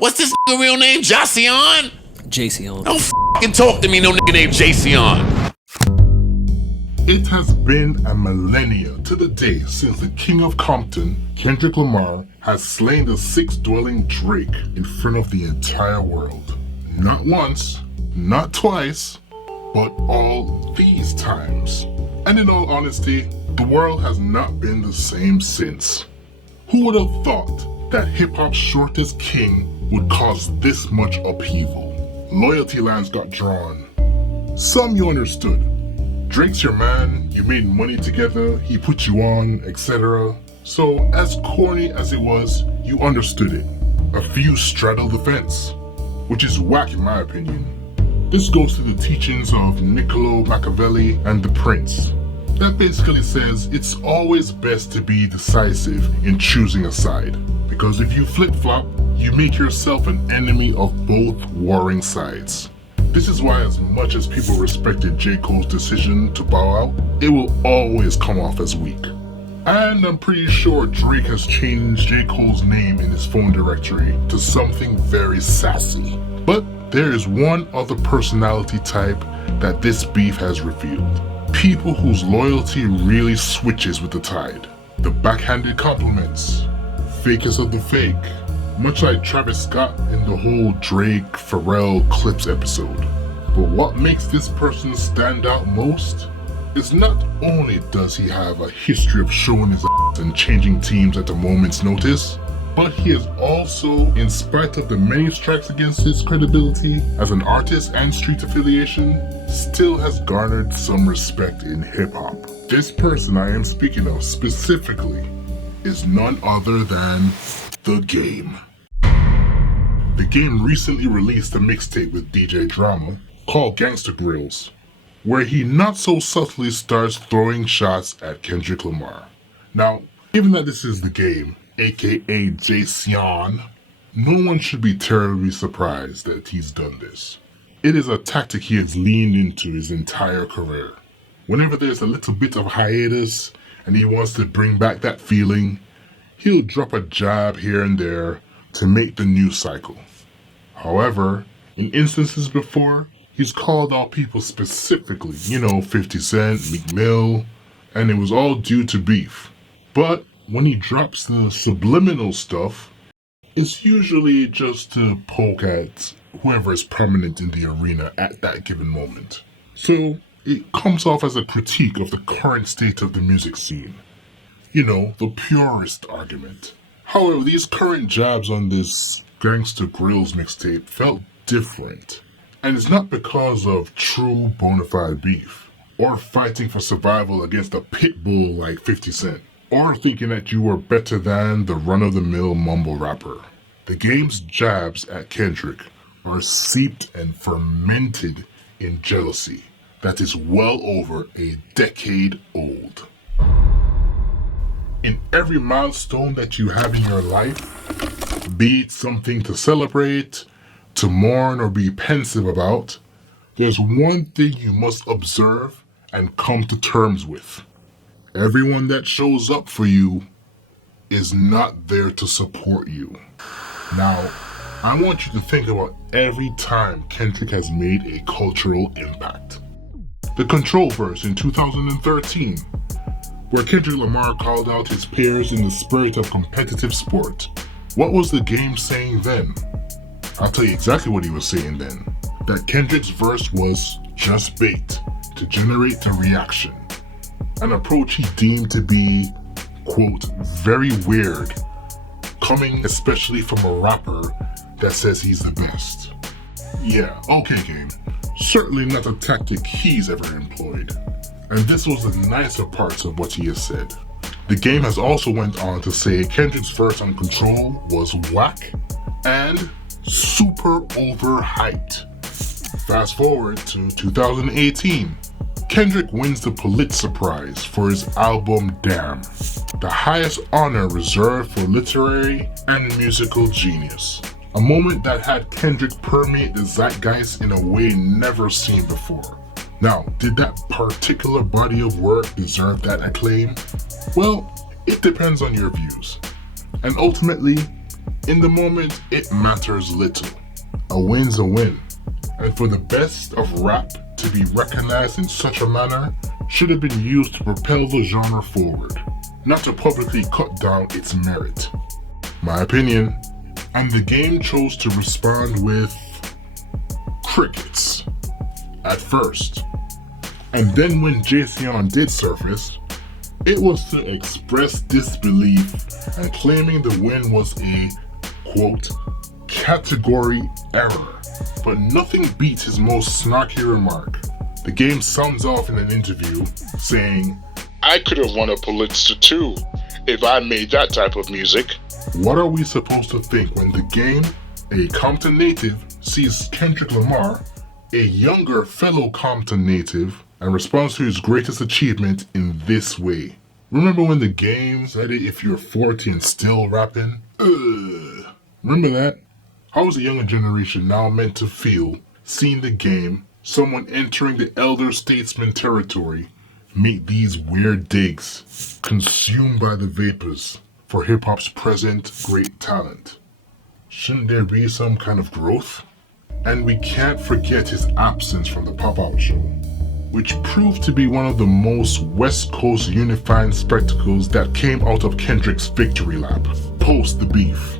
What's this nigga real name? Jason? Jason. Don't fucking talk to me, no nigga named Jason. It has been a millennia to the day since the King of Compton, Kendrick Lamar, has slain the six-dwelling Drake in front of the entire world. Not once, not twice, but all these times. And in all honesty, the world has not been the same since. Who would have thought that hip-hop's shortest king would cause this much upheaval? Loyalty lines got drawn. Some you understood. Drake's your man, you made money together, he put you on, etc. So, as corny as it was, you understood it. A few straddled the fence, which is whack in my opinion. This goes to the teachings of Niccolo Machiavelli and the Prince. That basically says it's always best to be decisive in choosing a side. Because if you flip-flop, you make yourself an enemy of both warring sides. This is why as much as people respected J. Cole's decision to bow out, it will always come off as weak. And I'm pretty sure Drake has changed J. Cole's name in his phone directory to something very sassy. But there is one other personality type that this beef has revealed. People whose loyalty really switches with the tide. The backhanded compliments. Fakest of the fake. Much like Travis Scott in the whole Drake Pharrell Clips episode. But what makes this person stand out most is not only does he have a history of showing his ass and changing teams at a moment's notice, but he is also, in spite of the many strikes against his credibility as an artist and street affiliation, still has garnered some respect in hip-hop. This person I am speaking of specifically is none other than The Game. The Game recently released a mixtape with DJ Drama called Gangsta Grills, where he not so subtly starts throwing shots at Kendrick Lamar. Now, given that this is The Game, aka Jason, no one should be terribly surprised that he's done this. It is a tactic he has leaned into his entire career. Whenever there's a little bit of hiatus and he wants to bring back that feeling, he'll drop a jab here and there to make the news cycle. However, in instances before, he's called out people specifically, 50 Cent, Meek Mill, and it was all due to beef. But when he drops the subliminal stuff, it's usually just to poke at whoever is prominent in the arena at that given moment. So it comes off as a critique of the current state of the music scene. The purist argument. However, these current jabs on this Gangsta Grills mixtape felt different. And it's not because of true bona fide beef, or fighting for survival against a pit bull like 50 Cent, or thinking that you were better than the run-of-the-mill mumble rapper. The Game's jabs at Kendrick are seeped and fermented in jealousy that is well over a decade old. In every milestone that you have in your life, be it something to celebrate, to mourn or be pensive about, there's one thing you must observe and come to terms with. Everyone that shows up for you is not there to support you. Now, I want you to think about every time Kendrick has made a cultural impact. The Control verse in 2013, where Kendrick Lamar called out his peers in the spirit of competitive sport. What was The Game saying then? I'll tell you exactly what he was saying then. That Kendrick's verse was just bait to generate the reaction. An approach he deemed to be, quote, very weird, coming especially from a rapper that says he's the best. Yeah, okay, Game. Certainly not a tactic he's ever employed. And this was the nicer parts of what he has said. The Game has also went on to say Kendrick's verse on Control was whack and super overhyped. Fast forward to 2018. Kendrick wins the Pulitzer Prize for his album Damn, the highest honor reserved for literary and musical genius. A moment that had Kendrick permeate the zeitgeist in a way never seen before. Now, did that particular body of work deserve that acclaim? Well, it depends on your views. And ultimately, In the moment, it matters little. A win's a win. And for the best of rap to be recognized in such a manner should have been used to propel the genre forward, not to publicly cut down its merit. My opinion. And the game chose to respond with crickets at first. And then when Jason did surface, it was to express disbelief and claiming the win was a, quote, category error. But nothing beats his most snarky remark. The game sums off in an interview saying, I could have won a Pulitzer too if I made that type of music. What are we supposed to think when the game, a Compton native, sees Kendrick Lamar, a younger fellow Compton native, and responds to his greatest achievement in this way? Remember when the game said it if you're 40 and still rapping? Remember that? How is the younger generation now meant to feel seeing the game, someone entering the elder statesman territory, make these weird digs, consumed by the vapors for hip-hop's present great talent? Shouldn't there be some kind of growth? And we can't forget his absence from the pop-out show, which proved to be one of the most West Coast unifying spectacles that came out of Kendrick's victory lap, post the beef.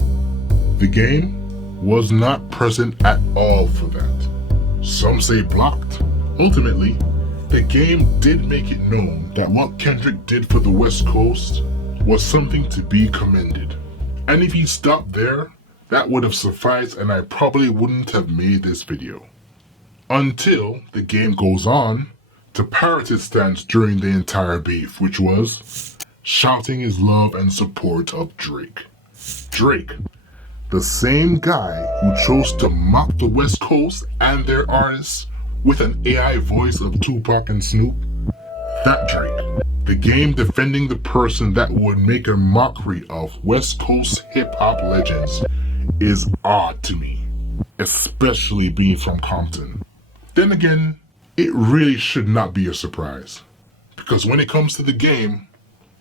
The game was not present at all for that. Some say blocked. Ultimately, the game did make it known that what Kendrick did for the West Coast was something to be commended. And if he stopped there, that would have sufficed and I probably wouldn't have made this video. Until the game goes on to parrot his stance during the entire beef, which was shouting his love and support of Drake. Drake, the same guy who chose to mock the West Coast and their artists with an AI voice of Tupac and Snoop. That Drake, the game defending the person that would make a mockery of West Coast hip-hop legends, is odd to me, especially being from Compton. Then again, it really should not be a surprise, because when it comes to the game,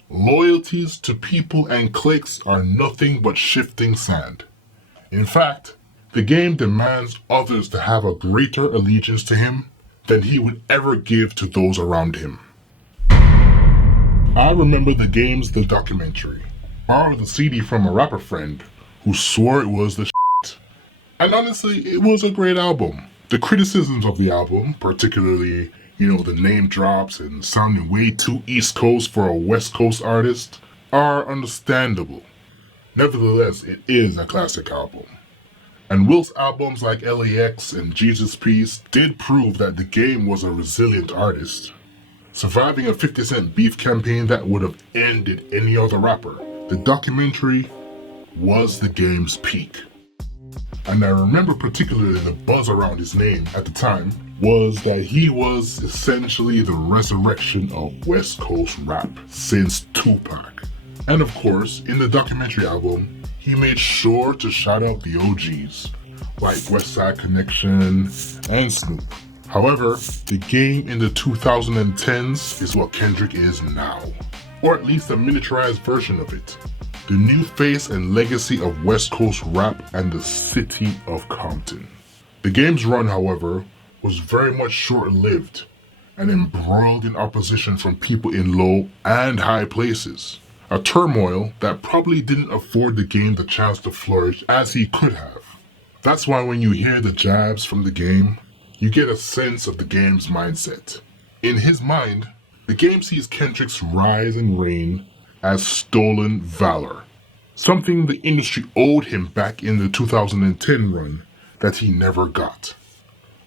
loyalties to people and cliques are nothing but shifting sand. In fact, the game demands others to have a greater allegiance to him than he would ever give to those around him. I remember the game's The Documentary. Borrowed the CD from a rapper friend who swore it was the shit. And honestly, it was a great album. The criticisms of the album, particularly, the name drops and sounding way too East Coast for a West Coast artist, are understandable. Nevertheless, it is a classic album. And Will's albums like LAX and Jesus Peace did prove that the game was a resilient artist. Surviving a 50 Cent beef campaign that would have ended any other rapper, The Documentary was the game's peak. And I remember particularly the buzz around his name at the time was that he was essentially the resurrection of West Coast rap since Tupac. And of course, in the Documentary album, he made sure to shout out the OGs, like Westside Connection and Snoop. However, the game in the 2010s is what Kendrick is now, or at least a miniaturized version of it. The new face and legacy of West Coast rap and the city of Compton. The game's run, however, was very much short-lived and embroiled in opposition from people in low and high places. A turmoil that probably didn't afford the game the chance to flourish as he could have. That's why when you hear the jabs from the game, you get a sense of the game's mindset. In his mind, the game sees Kendrick's rise and reign as stolen valor, something the industry owed him back in the 2010 run that he never got.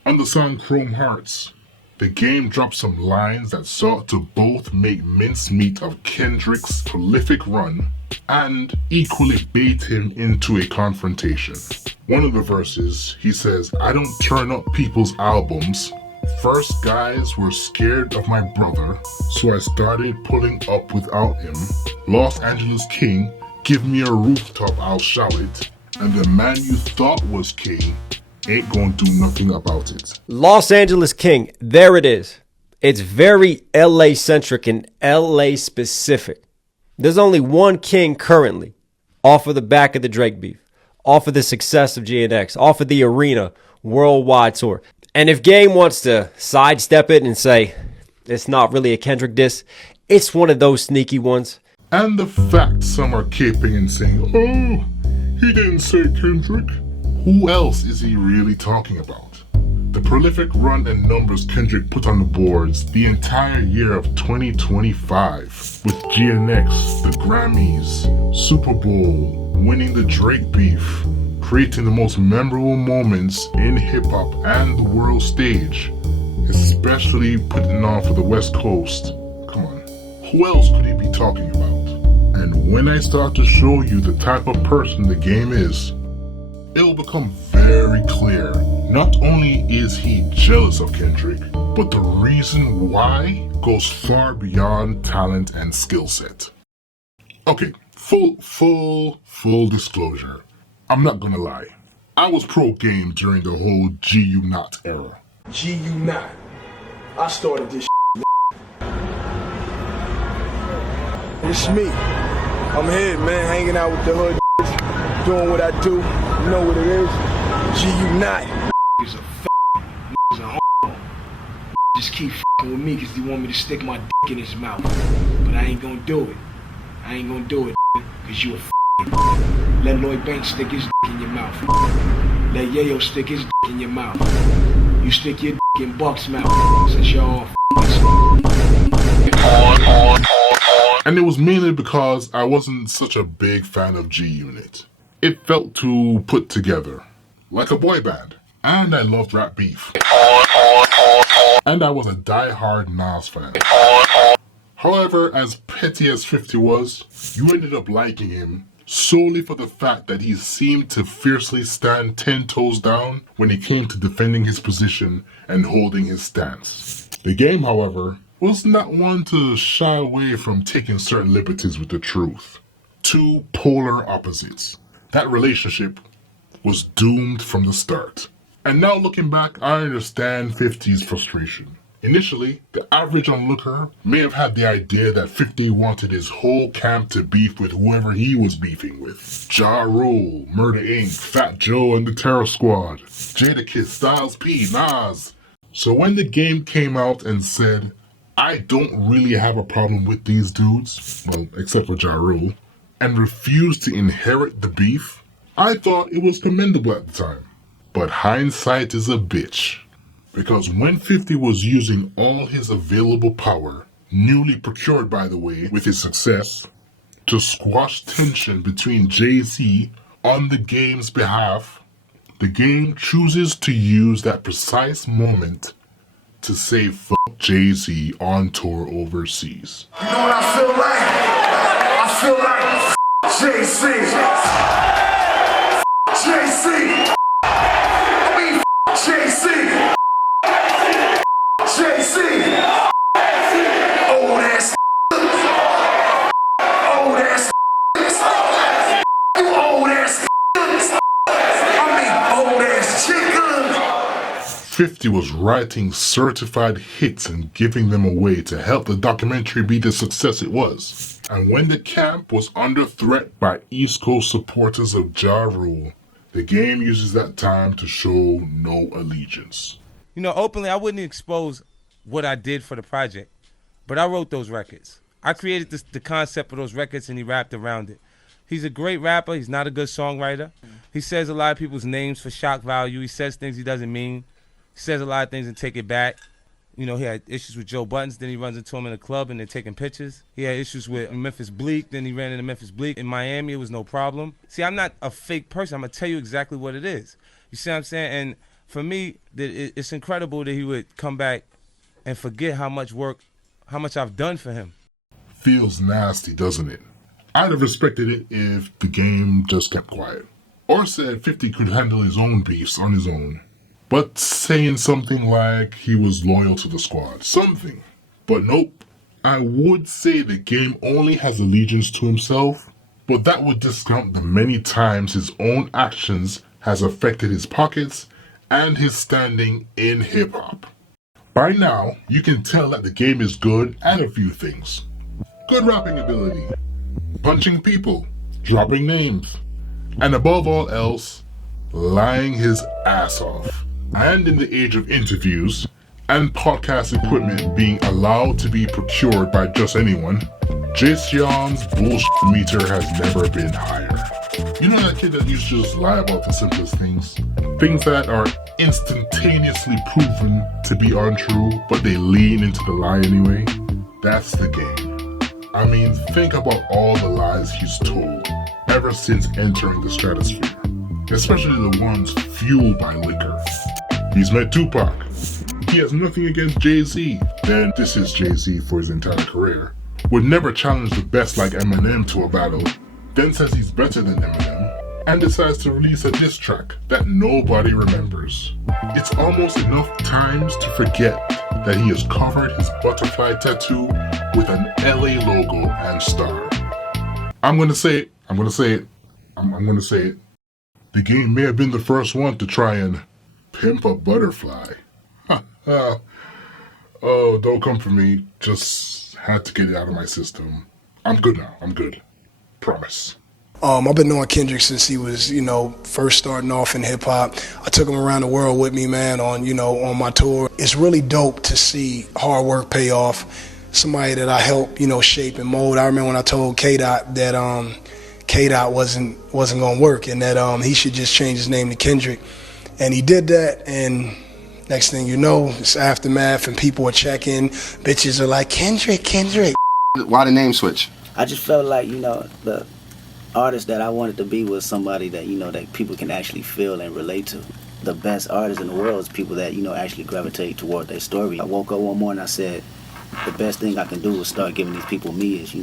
On the song Chrome Hearts, the game dropped some lines that sought to both make mincemeat of Kendrick's prolific run and equally bait him into a confrontation. One of the verses, he says, "I don't turn up people's albums. First guys were scared of my brother, so I started pulling up without him. Los Angeles King, give me a rooftop, I'll shout it. And the man you thought was king ain't gonna do nothing about it." Los Angeles King, there it is. It's very LA centric and LA specific. There's only one king currently off of the back of the Drake beef. off of the success of GNX, off of the Arena worldwide tour. And if Game wants to sidestep it and say it's not really a Kendrick diss, it's one of those sneaky ones. And the fact some are caping and saying, oh, he didn't say Kendrick. Who else is he really talking about? The prolific run and numbers Kendrick put on the boards the entire year of 2025 with GNX, the Grammys, Super Bowl, winning the Drake beef, creating the most memorable moments in hip-hop and the world stage, especially putting on for the West Coast. Come on, who else could he be talking about? And when I start to show you the type of person the Game is, it will become very clear. Not only is he jealous of Kendrick, but the reason why goes far beyond talent and skill set. Okay, full disclosure. I'm not gonna lie. I was pro Game during the whole GU Not era. GU Not. I started this It's me. I'm here, man, hanging out with the hood doing what I do. You know what it is? GU Not. He's a a homo. Just keep with me because he want me to stick my dick in his mouth. But I ain't gonna do it. I ain't gonna do it because you a Let Lloyd Banks stick his dick in your mouth. Let Yayo stick his dick in your mouth. You stick your dick in Buck's mouth since y'all And it was mainly because I wasn't such a big fan of G-Unit. It felt too put together, like a boy band. And I loved rap beef. And I was a die-hard Nas fan. However, as petty as 50 was, you ended up liking him solely for the fact that he seemed to fiercely stand 10 toes down when it came to defending his position and holding his stance. The Game, however, was not one to shy away from taking certain liberties with the truth. Two polar opposites. That relationship was doomed from the start. And now looking back, I understand 50's frustration. Initially, the average onlooker may have had the idea that 50 wanted his whole camp to beef with whoever he was beefing with. Ja Rule, Murder Inc., Fat Joe and the Terror Squad, Jadakiss, Styles P, Nas. So when the Game came out and said, I don't really have a problem with these dudes, well, except for Ja Rule, and refused to inherit the beef, I thought it was commendable at the time. But hindsight is a bitch. Because when 50 was using all his available power, newly procured by the way with his success, to squash tension between Jay-Z on the Game's behalf, the Game chooses to use that precise moment to say fuck Jay-Z on tour overseas. You know what I feel like? I feel like Jay-Z. Jay-Z. I mean Jay-Z. Jay-Z. Old ass. Old ass. You old ass. I mean old ass chicken. 50 was writing certified hits and giving them away to help the documentary be the success it was. And when the camp was under threat by East Coast supporters of Ja Rule, the Game uses that time to show no allegiance. You know, openly, I wouldn't expose what I did for the project, but I wrote those records. I created the concept of those records, and he rapped around it. He's a great rapper. He's not a good songwriter. He says a lot of people's names for shock value. He says things he doesn't mean. He says a lot of things and take it back. You know, he had issues with Joe Buttons. Then he runs into him in a club, and they're taking pictures. He had issues with Memphis Bleak. Then he ran into Memphis Bleak. In Miami, it was no problem. See, I'm not a fake person. I'm going to tell you exactly what it is. You see what I'm saying? And for me, it's incredible that he would come back and forget how much work, how much I've done for him. Feels nasty, doesn't it? I'd have respected it if the Game just kept quiet. Or said 50 could handle his own beefs on his own. But saying something like he was loyal to the squad. Something. But nope. I would say the Game only has allegiance to himself, but that would discount the many times his own actions has affected his pockets and his standing in hip-hop. By now, you can tell that the Game is good at a few things. Good rapping ability, punching people, dropping names, And above all else, lying his ass off. And in the age of interviews and podcast equipment being allowed to be procured by just anyone, Jayceon's bullshit meter has never been higher. You know that kid that used to just lie about the simplest things? Things that are instantaneously proven to be untrue, but they lean into the lie anyway? That's the game. I mean, think about all the lies he's told ever since entering the stratosphere, especially the ones fueled by liquor. He's met Tupac. He has nothing against Jay-Z. Then this is Jay-Z for his entire career. Would never challenge the best like Eminem to a battle. Then says he's better than Eminem, and decides to release a diss track that nobody remembers. It's almost enough times to forget that he has covered his butterfly tattoo with an LA logo and star. I'm gonna say it. The game may have been the first one to try and pimp a butterfly. Oh, don't come for me. Just had to get it out of my system. I'm good now. I'm good. Promise. I've been knowing Kendrick since he was, first starting off in hip hop. I took him around the world with me, man, on my tour. It's really dope to see hard work pay off. Somebody that I helped, shape and mold. I remember when I told K-Dot that K-Dot wasn't gonna work and that he should just change his name to Kendrick. And he did that, and next thing you know, it's aftermath and people are checking. Bitches are like, Kendrick. Why the name switch? I just felt like, the artist that I wanted to be was somebody that, that people can actually feel and relate to. The best artists in the world is people that, actually gravitate toward their story. I woke up one morning, I said, the best thing I can do is start giving these people me is,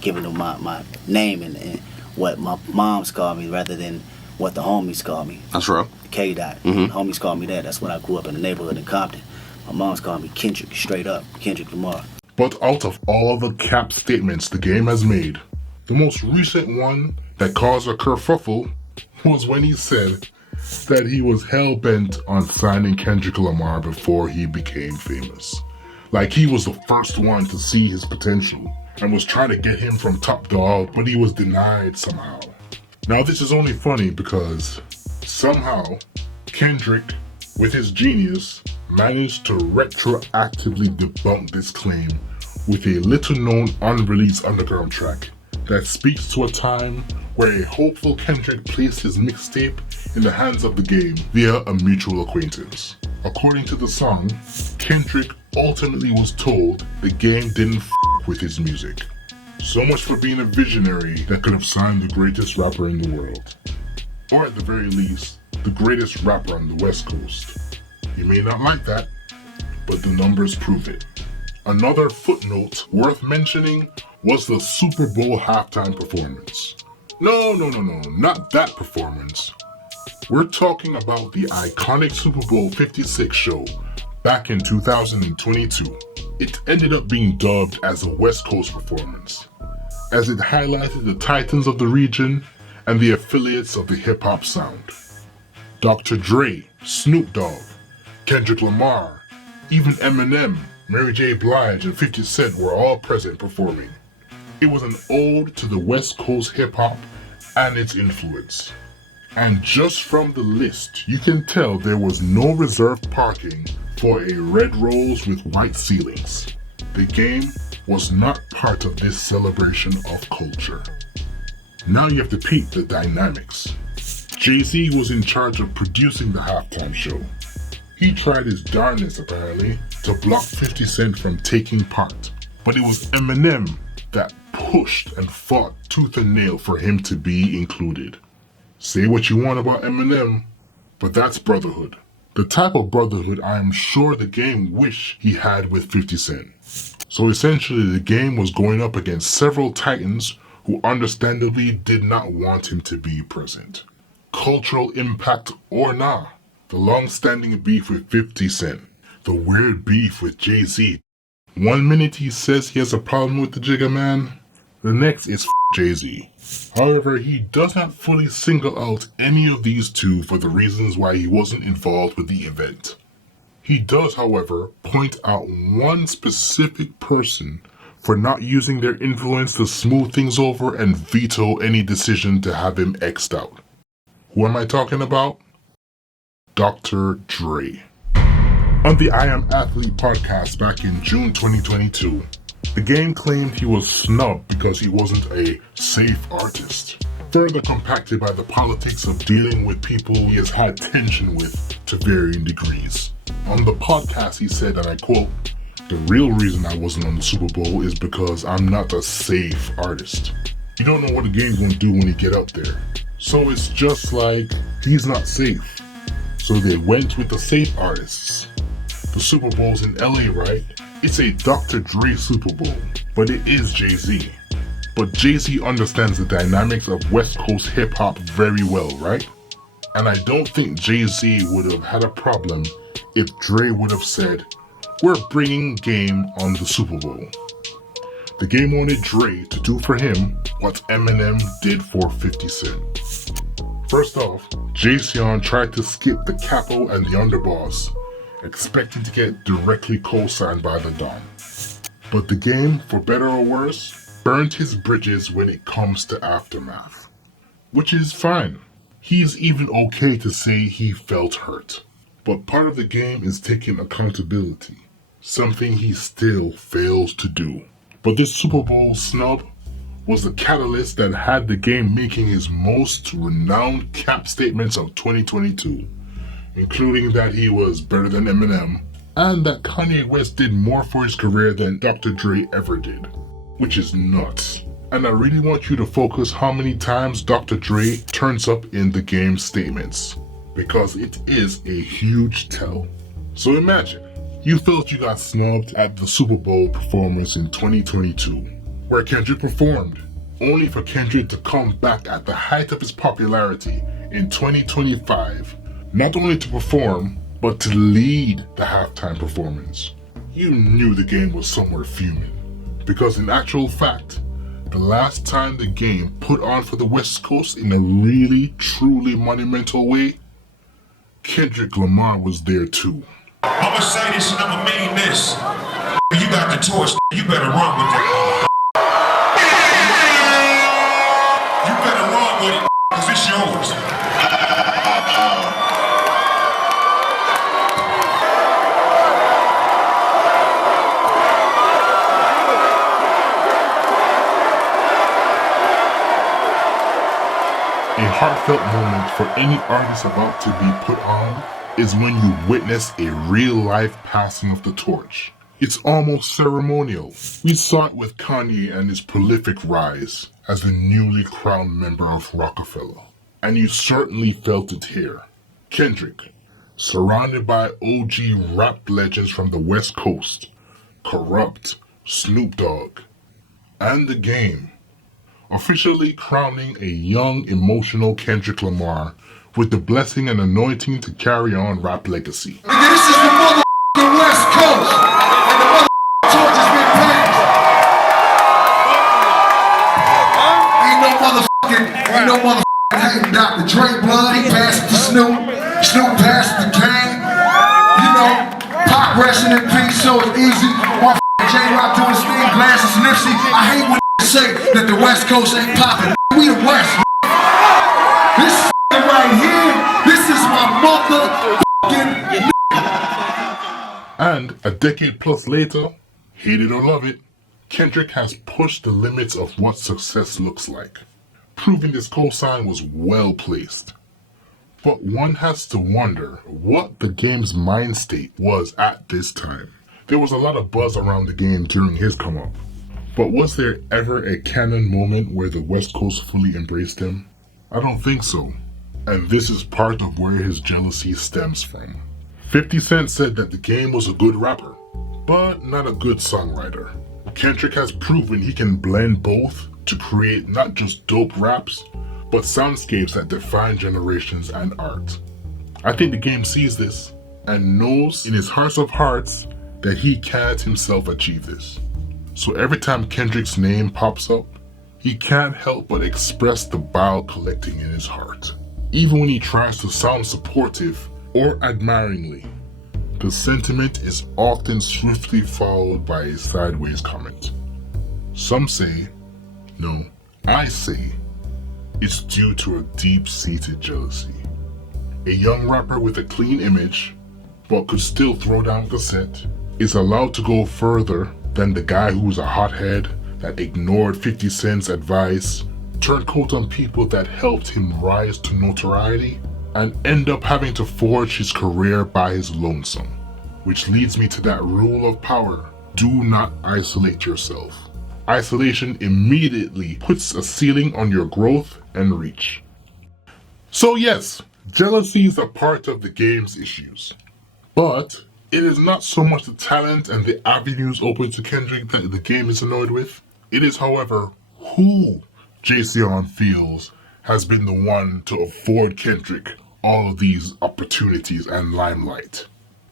giving them my name and what my moms call me rather than what the homies call me. That's real. K-Dot. Homies call me that. That's when I grew up in the neighborhood in Compton. My mom's called me Kendrick, straight up, Kendrick Lamar. But out of all the cap statements the game has made, the most recent one that caused a kerfuffle was when he said that he was hell-bent on signing Kendrick Lamar before he became famous. Like he was the first one to see his potential and was trying to get him from top dog, but he was denied somehow. Now this is only funny because somehow Kendrick, with his genius, managed to retroactively debunk this claim with a little-known unreleased underground track that speaks to a time where a hopeful Kendrick placed his mixtape in the hands of the game via a mutual acquaintance. According to the song, Kendrick ultimately was told the game didn't with his music. So much for being a visionary that could have signed the greatest rapper in the world. Or at the very least, the greatest rapper on the West Coast. You may not like that, but the numbers prove it. Another footnote worth mentioning was the Super Bowl halftime performance. No, not that performance. We're talking about the iconic Super Bowl 56 show back in 2022. It ended up being dubbed as a West Coast performance, as it highlighted the titans of the region and the affiliates of the hip-hop sound. Dr. Dre, Snoop Dogg, Kendrick Lamar, even Eminem, Mary J. Blige, and 50 Cent were all present performing. It was an ode to the West Coast hip-hop and its influence. And just from the list, you can tell there was no reserved parking for a red rose with white ceilings. The game was not part of this celebration of culture. Now you have to peep the dynamics. Jay-Z was in charge of producing the halftime show. He tried his darnest, apparently, to block 50 Cent from taking part. But it was Eminem that pushed and fought tooth and nail for him to be included. Say what you want about Eminem, but that's brotherhood. The type of brotherhood I am sure the game wished he had with 50 Cent. So essentially the game was going up against several titans who understandably did not want him to be present. Cultural impact or nah, the long-standing beef with 50 Cent, the weird beef with Jay-Z. One minute he says he has a problem with the Jigga Man, the next is Jay-Z. However, he does not fully single out any of these two for the reasons why he wasn't involved with the event. He does, however, point out one specific person for not using their influence to smooth things over and veto any decision to have him X'd out. Who am I talking about? Dr. Dre. On the I Am Athlete podcast back in June 2022, the game claimed he was snubbed because he wasn't a safe artist, further compacted by the politics of dealing with people he has had tension with to varying degrees. On the podcast he said, and I quote, "The real reason I wasn't on the Super Bowl is because I'm not a safe artist. You don't know what the game's gonna do when you get up there. So it's just like, he's not safe." So they went with the safe artists. The Super Bowl's in LA, right? It's a Dr. Dre Super Bowl, but it is Jay-Z. But Jay-Z understands the dynamics of West Coast hip-hop very well, right? And I don't think Jay-Z would have had a problem if Dre would have said, "We're bringing Game on the Super Bowl." The Game wanted Dre to do for him what Eminem did for 50 Cent. First off, Jay-Z tried to skip the capo and the underboss, expecting to get directly co-signed by the Don. But the Game, for better or worse, burnt his bridges when it comes to Aftermath. Which is fine. He's even okay to say he felt hurt. But part of the Game is taking accountability, something he still fails to do. But this Super Bowl snub was the catalyst that had the Game making his most renowned cap statements of 2022, including that he was better than Eminem, and that Kanye West did more for his career than Dr. Dre ever did, which is nuts. And I really want you to focus how many times Dr. Dre turns up in the Game statements, because it is a huge tell. So imagine, you felt you got snubbed at the Super Bowl performance in 2022, where Kendrick performed, only for Kendrick to come back at the height of his popularity in 2025, not only to perform, but to lead the halftime performance. You knew the Game was somewhere fuming, because in actual fact, the last time the Game put on for the West Coast in a really, truly monumental way, Kendrick Lamar was there too. I'ma say this and I'ma mean this. You got the torch, you better run with it. You better run with it, cause it's yours. A heartfelt moment for any artist about to be put on is when you witness a real-life passing of the torch. It's almost ceremonial. We saw it with Kanye and his prolific rise as the newly crowned member of Rockefeller. And you certainly felt it here. Kendrick, surrounded by OG rap legends from the West Coast, Corrupt, Snoop Dogg, and The Game, officially crowning a young, emotional Kendrick Lamar with the blessing and anointing to carry on rap legacy. Nigga, this is the motherfucking West Coast, and the motherfucking torch has been passed. Ain't no motherfucking hating Dr. Dre blood. He passed it to Snoop. Snoop passed it to Kane. You know, Pop resting in peace, so it's easy. Motherfucking J-Rock doing his thing, glasses, Nipsey. I hate when say that the West Coast ain't popping. We the West. This right here, this is my motherfucking. And a decade plus later, hate it or love it, Kendrick has pushed the limits of what success looks like, proving his cosign was well placed. But one has to wonder what the Game's mind state was at this time. There was a lot of buzz around the Game during his come up. But was there ever a canon moment where the West Coast fully embraced him? I don't think so. And this is part of where his jealousy stems from. 50 Cent said that the Game was a good rapper, but not a good songwriter. Kendrick has proven he can blend both to create not just dope raps, but soundscapes that define generations and art. I think the Game sees this and knows in his heart of hearts that he can't himself achieve this. So every time Kendrick's name pops up, he can't help but express the bile collecting in his heart. Even when he tries to sound supportive or admiringly, the sentiment is often swiftly followed by a sideways comment. Some say, no, I say, it's due to a deep-seated jealousy. A young rapper with a clean image, but could still throw down the set, is allowed to go further than the guy who's a hothead that ignored 50 Cent's advice, turned coat on people that helped him rise to notoriety, and end up having to forge his career by his lonesome. Which leads me to that rule of power. Do not isolate yourself. Isolation immediately puts a ceiling on your growth and reach. So yes, jealousy is a part of the game's issues. But it is not so much the talent and the avenues open to Kendrick that the game is annoyed with. It is, however, who Jayceon feels has been the one to afford Kendrick all of these opportunities and limelight.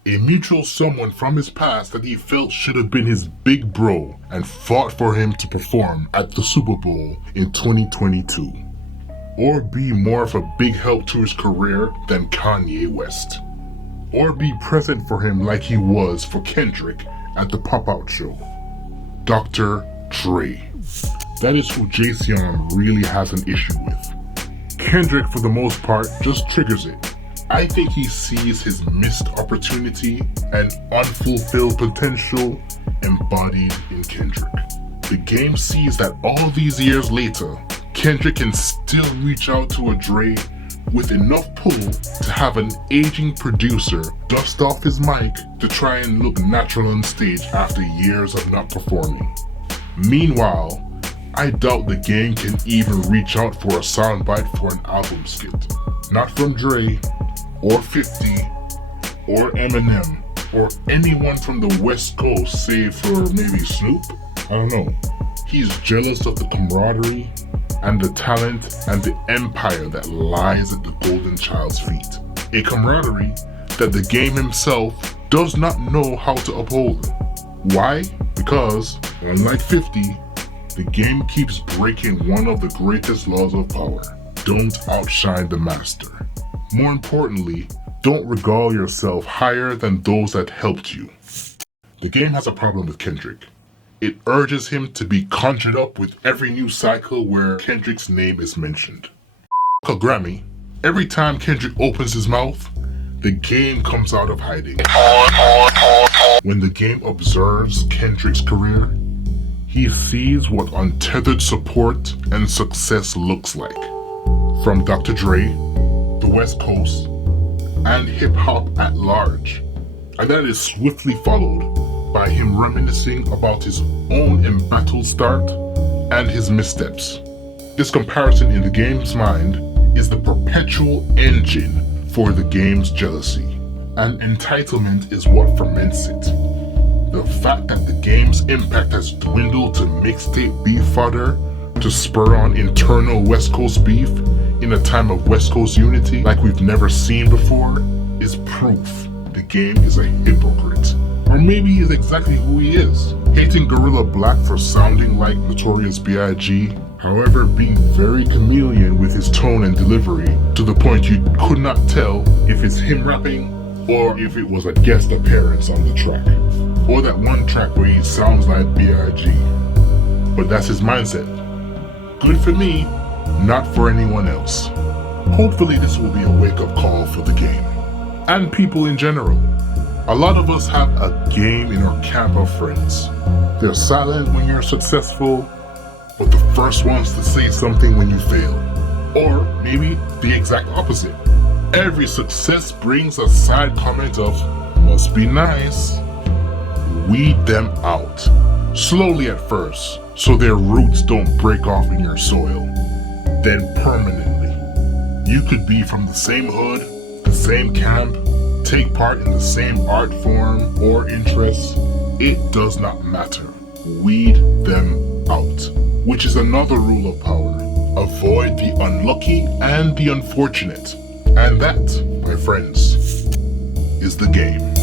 A mutual someone from his past that he felt should have been his big bro and fought for him to perform at the Super Bowl in 2022. Or be more of a big help to his career than Kanye West. Or be present for him like he was for Kendrick at the Pop-Out show. Dr. Dre. That is who Jayceon really has an issue with. Kendrick, for the most part, just triggers it. I think he sees his missed opportunity and unfulfilled potential embodied in Kendrick. The game sees that all these years later, Kendrick can still reach out to a Dre with enough pull to have an aging producer dust off his mic to try and look natural on stage after years of not performing. Meanwhile, I doubt the game can even reach out for a soundbite for an album skit. Not from Dre, or 50, or Eminem, or anyone from the West Coast save for maybe Snoop? I don't know. He's jealous of the camaraderie and the talent and the empire that lies at the golden child's feet. A camaraderie that the game himself does not know how to uphold. Why? Because, unlike 50, the game keeps breaking one of the greatest laws of power. Don't outshine the master. More importantly, don't regale yourself higher than those that helped you. The game has a problem with Kendrick. It urges him to be conjured up with every new cycle where Kendrick's name is mentioned. A Grammy, every time Kendrick opens his mouth, the game comes out of hiding. When the game observes Kendrick's career, he sees what untethered support and success looks like. From Dr. Dre, the West Coast, and hip-hop at large. And that is swiftly followed by him reminiscing about his own embattled start and his missteps. This comparison in the game's mind is the perpetual engine for the game's jealousy, and entitlement is what ferments it. The fact that the game's impact has dwindled to mixtape beef fodder to spur on internal West Coast beef in a time of West Coast unity like we've never seen before is proof the game is a hypocrite. Or maybe he's exactly who he is. Hating Gorilla Black for sounding like Notorious B.I.G., however being very chameleon with his tone and delivery to the point you could not tell if it's him rapping or if it was a guest appearance on the track. Or that one track where he sounds like B.I.G. But that's his mindset. Good for me, not for anyone else. Hopefully this will be a wake-up call for the game. And people in general. A lot of us have a game in our camp of friends. They're silent when you're successful, but the first ones to say something when you fail. Or maybe the exact opposite. Every success brings a side comment of, must be nice. Weed them out. Slowly at first, so their roots don't break off in your soil. Then permanently. You could be from the same hood, the same camp, take part in the same art form or interests. It does not matter. Weed them out. Which is another rule of power. Avoid the unlucky and the unfortunate. And that, my friends, is the game.